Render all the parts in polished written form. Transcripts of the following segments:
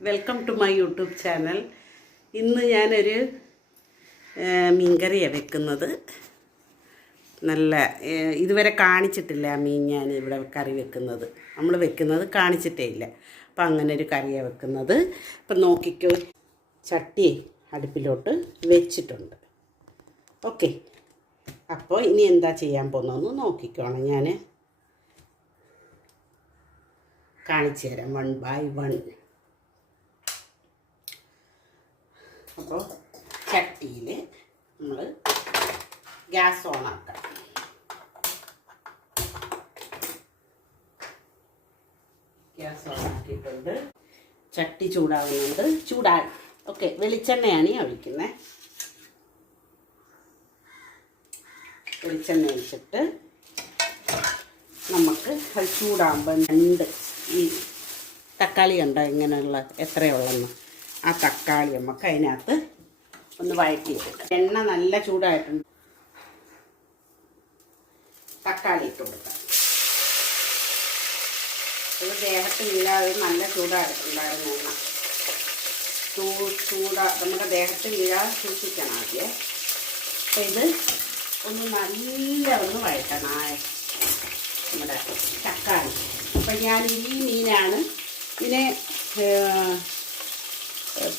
Welcome to my YouTube channel. ഇന്ന് ഞാനൊരു മീൻകറിയാണ് വെക്കുന്നത്. നല്ല ഇതുവരെ കാണിച്ചിട്ടില്ല ആ മീൻ ഞാൻ ഇവിടെ കറി വെക്കുന്നത്. നമ്മൾ വെക്കുന്നത് കാണിച്ചിട്ടേ ഇല്ല. അപ്പം അങ്ങനെ ഒരു കറിയാണ് വെക്കുന്നത്. ഇപ്പം നോക്കിക്കോ, ചട്ടി അടുപ്പിലോട്ട് വെച്ചിട്ടുണ്ട്. ഓക്കെ, അപ്പോൾ ഇനി എന്താ ചെയ്യാൻ പോകുന്നതെന്ന് നോക്കിക്കോണം. ഞാൻ കാണിച്ചു തരാം 1 by 1. അപ്പോൾ ചട്ടിയിൽ നമ്മൾ ഗ്യാസ് ഓണാക്കാം. ഗ്യാസ് ഓണാക്കിയിട്ടുണ്ട്. ചട്ടി ചൂടാവുന്നുണ്ട്. ഓക്കെ, വെളിച്ചെണ്ണയാണ് ഈ ഒഴിക്കുന്നത്. വെളിച്ചെണ്ണ ഒഴിച്ചിട്ട് നമുക്ക് അത് ചൂടാകുമ്പോൾ 2 ഈ തക്കാളി ഉണ്ടോ ഇങ്ങനെയുള്ള എത്രയുള്ളെന്ന് ആ തക്കാളി നമുക്ക് അതിനകത്ത് ഒന്ന് വഴറ്റിയിട്ടുണ്ട്. എണ്ണ നല്ല ചൂടായിട്ടുണ്ട്. തക്കാളി ഇട്ട് കൊടുക്കാം. അത് ദേഹത്ത് വീഴാതെ നല്ല ചൂടായിട്ടുണ്ടായിരുന്നു. എണ്ണ നമ്മുടെ ദേഹത്ത് വീഴാതെ സൂക്ഷിക്കണം ആദ്യം. അപ്പം ഇത് ഒന്ന് വഴറ്റണം നമ്മുടെ തക്കാളി. അപ്പം ഞാൻ ഈ മീനാണ്, ഇതിനെ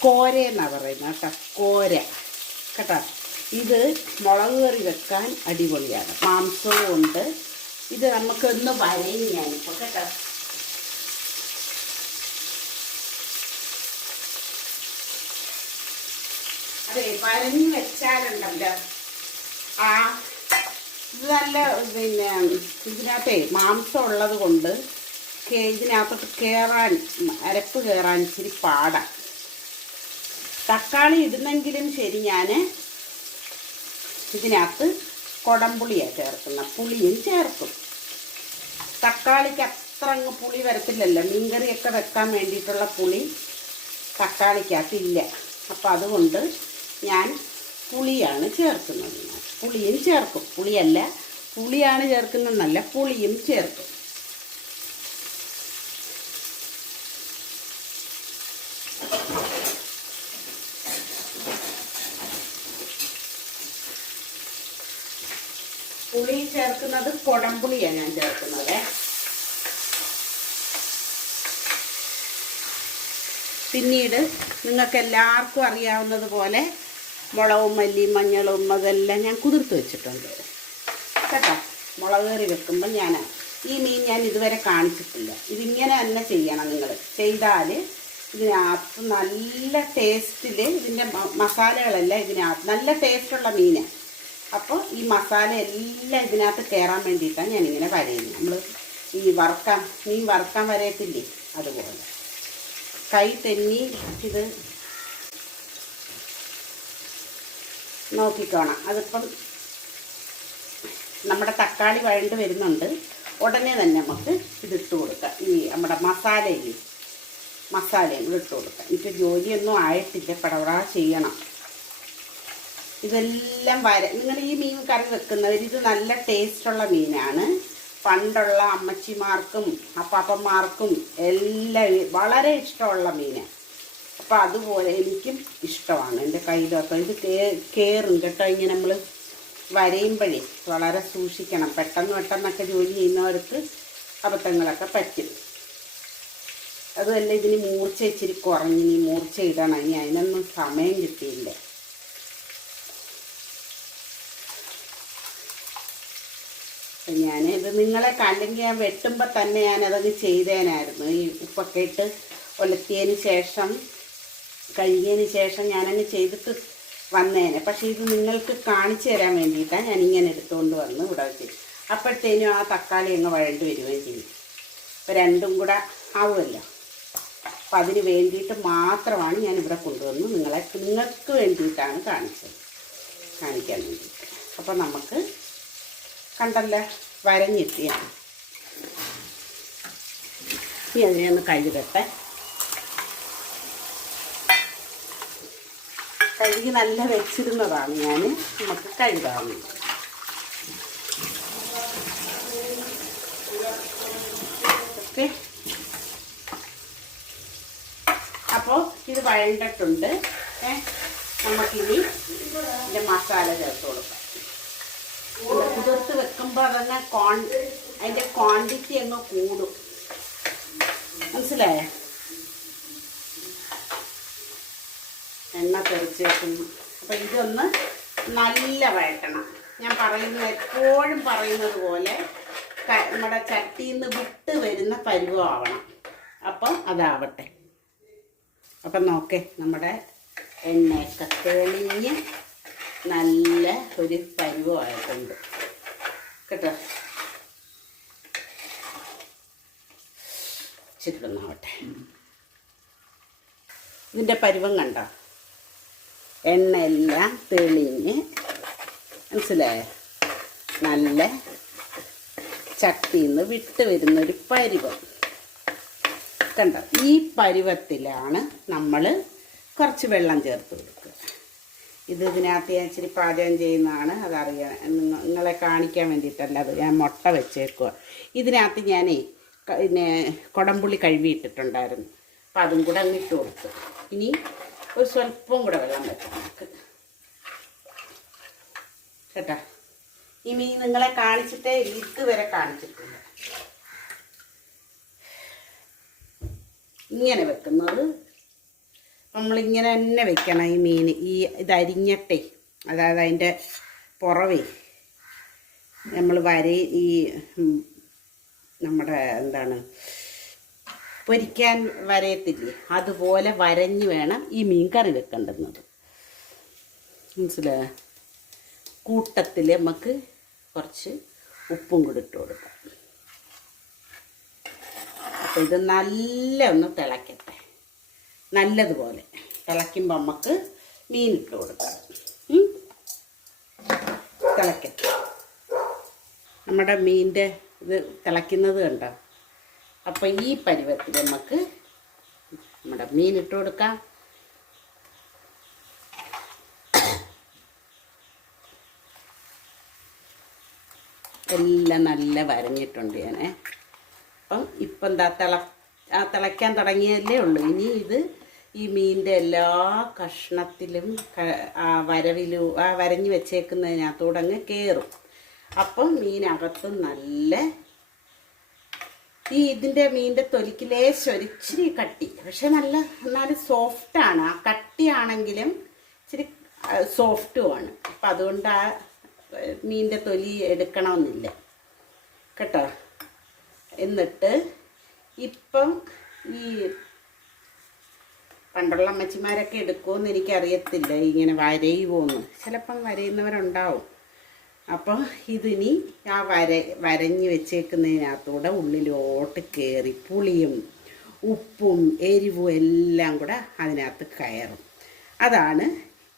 കോരയെന്നാണ് പറയുന്നത് കേട്ടോ, കോര കേട്ടോ. ഇത് മുളക് കറി വെക്കാൻ അടിപൊളിയാണ്. മാംസവും ഉണ്ട്. ഇത് നമുക്കൊന്ന് വരയും ഞാനിപ്പോൾ കേട്ടോ. അതെ, വരഞ്ഞ് വെച്ചാലുണ്ടല്ലോ ഇത് നല്ല ഇതിനകത്തേ മാംസം ഉള്ളത് കൊണ്ട് ഇതിനകത്തോട്ട് അരപ്പ് കയറാൻ ഇച്ചിരി പാടാണ്. തക്കാളി ഇടുന്നെങ്കിലും ശരി, ഞാൻ ഇതിനകത്ത് കുടംപുളിയാണ് ചേർക്കുന്നത്. പുളിയും ചേർക്കും. തക്കാളിക്ക് അത്ര അങ്ങ് പുളി വരത്തില്ലല്ലോ. മീൻകറിയൊക്കെ വെക്കാൻ വേണ്ടിയിട്ടുള്ള പുളി തക്കാളിക്കകത്തില്ല. അപ്പം അതുകൊണ്ട് ഞാൻ പുളിയാണ് ചേർക്കുന്നത്. പുളിയും ചേർക്കും. പുളിയാണ് ചേർക്കുന്നതെന്നല്ല, പുളിയും ചേർക്കും. പുളി ചേർക്കുന്നത് കുടംപുളിയാണ് ഞാൻ ചേർക്കുന്നത്. പിന്നീട് നിങ്ങൾക്ക് എല്ലാവർക്കും അറിയാവുന്നത് പോലെ മുളകും മല്ലിയും മഞ്ഞളും അതെല്ലാം ഞാൻ കുതിർത്ത് വെച്ചിട്ടുണ്ട് കേട്ടോ. മുളക് കറി വെക്കുമ്പോൾ ഈ മീൻ ഞാൻ ഇതുവരെ കാണിച്ചിട്ടില്ല. ഇതിങ്ങനെ തന്നെ ചെയ്യണം. നിങ്ങൾ ചെയ്താൽ ഇതിനകത്ത് നല്ല ടേസ്റ്റിൽ ഇതിൻ്റെ മസാലകളെല്ലാം ഇതിനകത്ത് നല്ല ടേസ്റ്റുള്ള മീനാണ്. അപ്പോൾ ഈ മസാല എല്ലാം ഇതിനകത്ത് കയറാൻ വേണ്ടിയിട്ടാണ് ഞാനിങ്ങനെ വരയുന്നത്. നമ്മൾ ഈ മീൻ വറുക്കാൻ വരയത്തില്ലേ, അതുപോലെ കൈ തെന്നി ഇത് നോക്കിക്കോണം. അതിപ്പം നമ്മുടെ തക്കാളി വഴണ്ട് വരുന്നുണ്ട്. ഉടനെ തന്നെ നമുക്ക് ഇതിട്ട് കൊടുക്കാം. ഈ നമ്മുടെ മസാലയും കൂടെ ഇട്ട് കൊടുക്കാം. എനിക്ക് ജോലിയൊന്നും ആയിട്ടില്ല, പടപടാ ചെയ്യണം. ഇതെല്ലാം നിങ്ങൾ ഈ മീൻ കറി വെക്കുന്നവർ ഇത് നല്ല ടേസ്റ്റുള്ള മീനാണ്. പണ്ടുള്ള അമ്മച്ചിമാർക്കും അപ്പാപ്പന്മാർക്കും എല്ലാം വളരെ ഇഷ്ടമുള്ള മീനാണ്. അപ്പോൾ അതുപോലെ എനിക്കും ഇഷ്ടമാണ്. എൻ്റെ കയ്യിലൊക്കെ ഇത് കയറും കേട്ടോ. ഇങ്ങനെ നമ്മൾ വരയുമ്പോഴേ വളരെ സൂക്ഷിക്കണം. പെട്ടെന്നൊക്കെ ജോലി ചെയ്യുന്നവർക്ക് അബദ്ധങ്ങളൊക്കെ പറ്റും. അതുമല്ല, ഇതിന് മൂർച്ച ഇച്ചിരി കുറഞ്ഞ് മൂർച്ച ഇടണം. ഇനി അതിനൊന്നും സമയം കിട്ടിയില്ല. ഞാനിത് അല്ലെങ്കിൽ ഞാൻ വെട്ടുമ്പോൾ തന്നെ ഞാനതങ്ങ് ചെയ്തേനായിരുന്നു. ഈ ഉപ്പൊക്കെ ഇട്ട് ഒലത്തിയതിന് ശേഷം കഴുകിയതിന് ശേഷം ഞാനങ്ങ് ചെയ്തിട്ട് വന്നേനെ. പക്ഷേ ഇത് നിങ്ങൾക്ക് കാണിച്ചു തരാൻ വേണ്ടിയിട്ടാണ് ഞാനിങ്ങനെ എടുത്തുകൊണ്ട് വന്ന് ഇവിടെ വെച്ച്. അപ്പോഴത്തേനും ആ തക്കാളി അങ്ങ് വഴണ്ട് വരികയും ചെയ്യും. അപ്പോൾ രണ്ടും കൂടെ ആവുമല്ലോ. അപ്പം അതിന് വേണ്ടിയിട്ട് മാത്രമാണ് ഞാനിവിടെ കൊണ്ടുവന്ന് നിങ്ങൾക്ക് വേണ്ടിയിട്ടാണ് കാണിക്കാൻ വേണ്ടിയിട്ട്. അപ്പം നമുക്ക് കണ്ടല്ലോ വരഞ്ഞെത്തിയാണ്. ഇനി അതിനെ ഒന്ന് കഴുകട്ടെ. കഴുകി നല്ല വെച്ചിരുന്നതാണ് ഞാൻ. നമുക്ക് കഴുകാവുന്നത്. ഓക്കെ, അപ്പോൾ ഇത് വഴണ്ടിട്ടുണ്ട്. നമുക്കിനി ഇതിൻ്റെ മസാല ചേർത്ത് കൊടുക്കാം. കുതിർത്ത് വെക്കുമ്പോൾ അതങ്ങ് അതിൻ്റെ ക്വാണ്ടിറ്റി അങ്ങ് കൂടും. മനസ്സിലായോ? എണ്ണ തെറിച്ച് വെക്കുന്നു. അപ്പം ഇതൊന്ന് നല്ല വഴറ്റണം. ഞാൻ എപ്പോഴും പറയുന്നത് പോലെ നമ്മുടെ ചട്ടിയിൽ നിന്ന് വിട്ട് വരുന്ന പരുവമാവണം. അപ്പം അതാവട്ടെ. അപ്പം നോക്കേ, നമ്മുടെ എണ്ണയൊക്കെ തെളിഞ്ഞ് നല്ല ഒരു പരുവമായിട്ടുണ്ട് കേട്ടോ. ചിരിക്കൊന്നാവട്ടെ. ഇതിൻ്റെ പരുവം കണ്ടോ? എണ്ണയെല്ലാം തെളിഞ്ഞ്, മനസ്സിലായോ? നല്ല ചട്ടിയിൽ നിന്ന് വിട്ട് വരുന്നൊരു പരുവം കണ്ടോ? ഈ പരുവത്തിലാണ് നമ്മൾ കുറച്ച് വെള്ളം ചേർത്ത് കൊടുക്കുക. ഇതിനകത്ത് ഞാൻ ഇച്ചിരി പാചകം ചെയ്യുന്നതാണ്, അതറിയാൻ നിങ്ങളെ കാണിക്കാൻ വേണ്ടിയിട്ടല്ല. അത് ഞാൻ മുട്ട വെച്ചേക്കുക. ഇതിനകത്ത് ഞാനേ പിന്നെ കുടംപുളി കഴുകിയിട്ടിട്ടുണ്ടായിരുന്നു. അപ്പം അതും കൂടെ അങ്ങിട്ട് കൊടുത്തു. ഇനി ഒരു സ്വല്പം കൂടെ വെള്ളം വെക്കാം നമുക്ക് കേട്ടോ. ഈ മീൻ നിങ്ങളെ കാണിച്ചിട്ടേ ഇതുവരെ കാണിച്ചിട്ടില്ല. ഇങ്ങനെ വെക്കുന്നത് നമ്മളിങ്ങനെ തന്നെ വെക്കണം. ഈ മീൻ ഇതരിഞ്ഞട്ടെ, അതായത് അതിൻ്റെ പുറവേ നമ്മൾ ഈ നമ്മുടെ എന്താണ് പൊരിക്കാൻ വരയത്തില്ലേ, അതുപോലെ വരഞ്ഞ് വേണം ഈ മീൻ കറി വെക്കേണ്ടുന്നത്. മനസ്സിലായോ? കൂട്ടത്തിൽ നമുക്ക് കുറച്ച് ഉപ്പും കൂടി ഇട്ട് കൊടുക്കാം. അപ്പോൾ ഇത് നല്ല ഒന്ന് തിളക്കട്ടെ. നല്ലതുപോലെ തിളയ്ക്കുമ്പോൾ നമുക്ക് മീനിട്ട് കൊടുക്കാം. തിളക്കട്ടെ. നമ്മുടെ മീനിൻ്റെ ഇത് തിളയ്ക്കുന്നത് കണ്ടോ? അപ്പോൾ ഈ പരുവത്തിൽ നമുക്ക് നമ്മുടെ മീനിട്ട് കൊടുക്കാം. എല്ലാം നല്ല വരഞ്ഞിട്ടുണ്ട് ഞാൻ. അപ്പം ഇപ്പം എന്താ തിളയ്ക്കാൻ തുടങ്ങിയതല്ലേ ഉള്ളൂ. ഇനി ഇത് ഈ മീനിൻ്റെ എല്ലാ കഷ്ണത്തിലും വരവിലും വരഞ്ഞ് വെച്ചേക്കുന്നതിനകത്തൂടെ അങ്ങ് കയറും. അപ്പം മീനകത്ത് നല്ല ഇതിൻ്റെ മീനിൻ്റെ തൊലിക്ക് ലേശൊരിച്ചിരി കട്ടി, പക്ഷെ എന്നാലും സോഫ്റ്റാണ്. ആ കട്ടിയാണെങ്കിലും ഇച്ചിരി സോഫ്റ്റുമാണ്. അപ്പം അതുകൊണ്ട് ആ മീനിൻ്റെ തൊലി എടുക്കണമെന്നില്ല കേട്ടോ. എന്നിട്ട് ഇപ്പം ഈ പണ്ടുള്ള അമ്മച്ചിമാരൊക്കെ എടുക്കുമെന്ന് എനിക്കറിയത്തില്ല, ഇങ്ങനെ വരയുമോന്ന്. ചിലപ്പം വരയുന്നവരുണ്ടാവും. അപ്പം ഇതിനി ആ വരഞ്ഞ് വെച്ചേക്കുന്നതിനകത്തൂടെ ഉള്ളിലോട്ട് കയറി പുളിയും ഉപ്പും എരിവും എല്ലാം കൂടെ അതിനകത്ത് കയറും. അതാണ്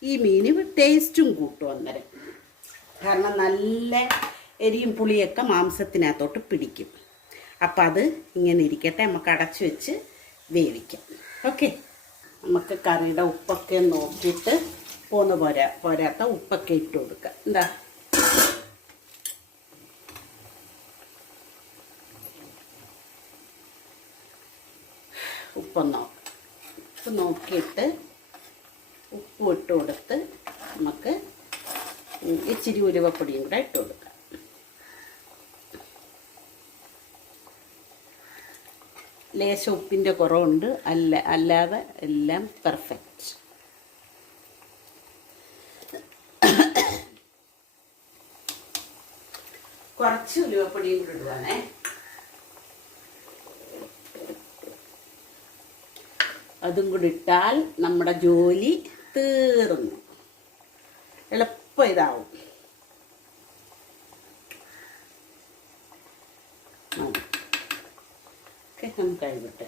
ഈ മീന് ടേസ്റ്റും കൂട്ടും അന്നേരം. കാരണം നല്ല എരിയും പുളിയൊക്കെ മാംസത്തിനകത്തോട്ട് പിടിക്കും. അപ്പം അത് ഇങ്ങനെ ഇരിക്കട്ടെ, നമുക്ക് അടച്ചു വെച്ച് വേവിക്കാം. ഓക്കെ, നമുക്ക് കറിയുടെ ഉപ്പൊക്കെ നോക്കിയിട്ട് പോരാത്ത ഉപ്പൊക്കെ ഇട്ട് കൊടുക്കാം. എന്താ ഉപ്പ് നോക്കിയിട്ട് ഉപ്പ് ഇട്ട് കൊടുത്ത് നമുക്ക് ഇച്ചിരി ഉലുവപ്പൊടിയും കൂടെ ഇട്ട് കൊടുക്കാം. ലേശം ഉപ്പിൻ്റെ കുറവുണ്ട്, അല്ലാതെ എല്ലാം പെർഫെക്റ്റ്. കുറച്ച് ഉലുവപ്പൊടിയും കൂടെ ഇടുവാണേ. അതും കൂടി ഇട്ടാൽ നമ്മുടെ ജോലി തീർന്നു. എളുപ്പം ഇതാവും. ഓക്കെ, നമുക്ക് കഴിവിട്ടേ.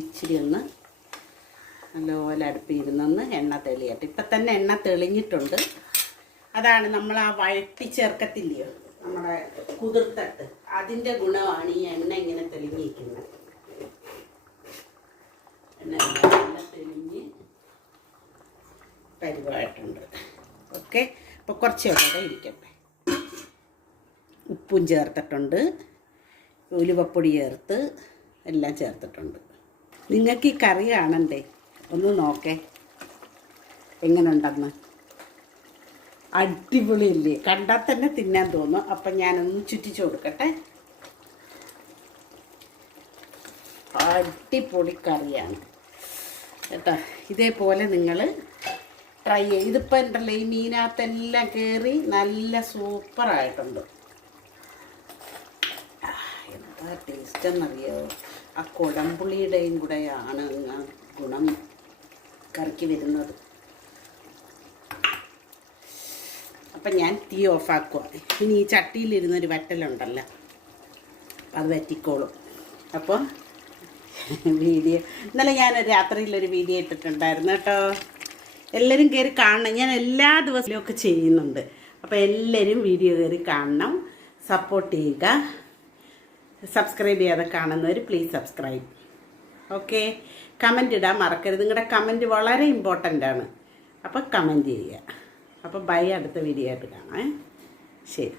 ഇച്ചിരി ഒന്ന് നല്ലപോലെ അടുപ്പിരുന്നൊന്ന് എണ്ണ തെളിയട്ടെ. ഇപ്പം തന്നെ എണ്ണ തെളിഞ്ഞിട്ടുണ്ട്. അതാണ് നമ്മൾ ആ വഴറ്റി ചേർക്കത്തില്ലയോ നമ്മുടെ കുതിർത്തട്ട്, അതിൻ്റെ ഗുണമാണ് ഈ എണ്ണ ഇങ്ങനെ തെളിഞ്ഞിരിക്കുന്നത്. എണ്ണ നല്ല തെളിഞ്ഞ് പരിവായിട്ടുണ്ട്. ഓക്കെ, അപ്പോൾ കുറച്ച് കൂടെ ഇരിക്കട്ടെ. ഉപ്പും ചേർത്തിട്ടുണ്ട്. ഉലുവപ്പൊടി ചേർത്ത് എല്ലാം ചേർത്തിട്ടുണ്ട്. നിങ്ങൾക്ക് ഈ കറി കാണണ്ടേ? ഒന്ന് നോക്കേ എങ്ങനെ ഉണ്ടെന്ന്. അടിപൊളിയില്ലേ? കണ്ടാൽ തന്നെ തിന്നാൻ തോന്നും. അപ്പം ഞാനൊന്ന് ചുറ്റിച്ചു കൊടുക്കട്ടെ. അടിപൊളി കറിയാണ് കേട്ടോ. ഇതേപോലെ നിങ്ങൾ ട്രൈ ചെയ്ത്. ഇതിപ്പോൾ ഉണ്ടല്ലോ ഈ മീനകത്തെല്ലാം കയറി നല്ല സൂപ്പറായിട്ടുണ്ട്. എന്താ ടേസ്റ്റ് എന്നറിയോ? ആ കുടംപുളിയുടെയും കൂടെയാണ് ഗുണം കറിക്ക് വരുന്നത്. അപ്പം ഞാൻ തീ ഓഫാക്കുക. ഇനി ഈ ചട്ടിയിലിരുന്നൊരു വറ്റലുണ്ടല്ലോ, അത് വറ്റിക്കോളും. അപ്പോൾ വീഡിയോ ഇന്നലെ ഞാൻ രാത്രിയിലൊരു വീഡിയോ ഇട്ടിട്ടുണ്ടായിരുന്നു കേട്ടോ. എല്ലാവരും കയറി കാണണം. ഞാൻ എല്ലാ ദിവസവും ഒക്കെ ചെയ്യുന്നുണ്ട്. അപ്പോൾ എല്ലാവരും വീഡിയോ കയറി കാണണം, സപ്പോർട്ട് ചെയ്യുക. സബ്സ്ക്രൈബ് ചെയ്യാതെ കാണുന്നവർ പ്ലീസ് സബ്സ്ക്രൈബ്. ഓക്കെ, കമൻ്റ് ഇടാൻ മറക്കരുത്. നിങ്ങളുടെ കമൻറ്റ് വളരെ ഇമ്പോർട്ടൻ്റ് ആണ്. അപ്പോൾ കമൻറ്റ് ചെയ്യുക. അപ്പോൾ ബൈ, അടുത്ത വീഡിയോ ആയിട്ട് കാണാം. ശരി.